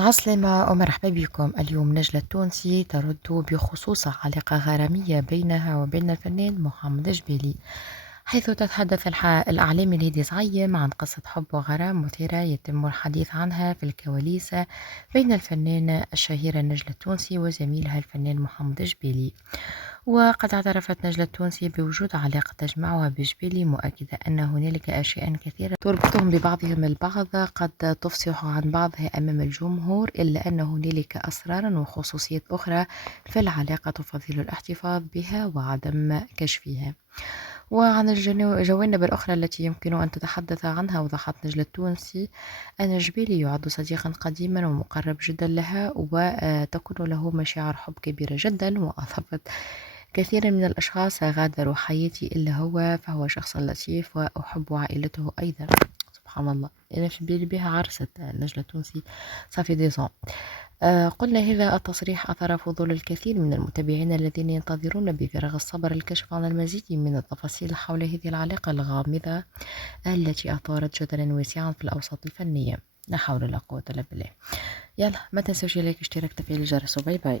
عسلامة ومرحبا بكم. اليوم نجلة التونسي ترد بخصوص علاقة غرامية بينها وبين الفنان محمد جبالي، حيث تتحدث الأعلام الهادي زعيم عن قصة حب وغرام مثيرة يتم الحديث عنها في الكواليس بين الفنانة الشهيرة نجلة التونسي وزميلها الفنان محمد جبالي. وقد اعترفت نجلة التونسي بوجود علاقة تجمعها بجبالي، مؤكدة أن هنالك أشياء كثيرة تربطهم ببعضهم البعض قد تفصح عن بعضها أمام الجمهور، إلا أن هنالك أسرارا وخصوصيات أخرى في العلاقة تفضل الاحتفاظ بها وعدم كشفها. وعن الجوانب الأخرى التي يمكن أن تتحدث عنها، وضحت نجلة التونسي أن جبالي يعد صديقا قديما ومقرب جدا لها، وتكون له مشاعر حب كبيرة جدا، وأضافت كثير من الأشخاص غادروا حياتي إلا هو، فهو شخص لطيف وأحب عائلته أيضا. سبحان الله، أنا في بالي بها عرست نجلة التونسي صافي ديزون. قلنا هذا التصريح أثار فضول الكثير من المتابعين الذين ينتظرون بفارغ الصبر الكشف عن المزيد من التفاصيل حول هذه العلاقة الغامضة التي أثارت جدلا واسعا في الأوساط الفنية. لا حول ولا قوة إلا بالله. يلا ما تنسوش اشتراك تفعيل الجرس، وباي باي.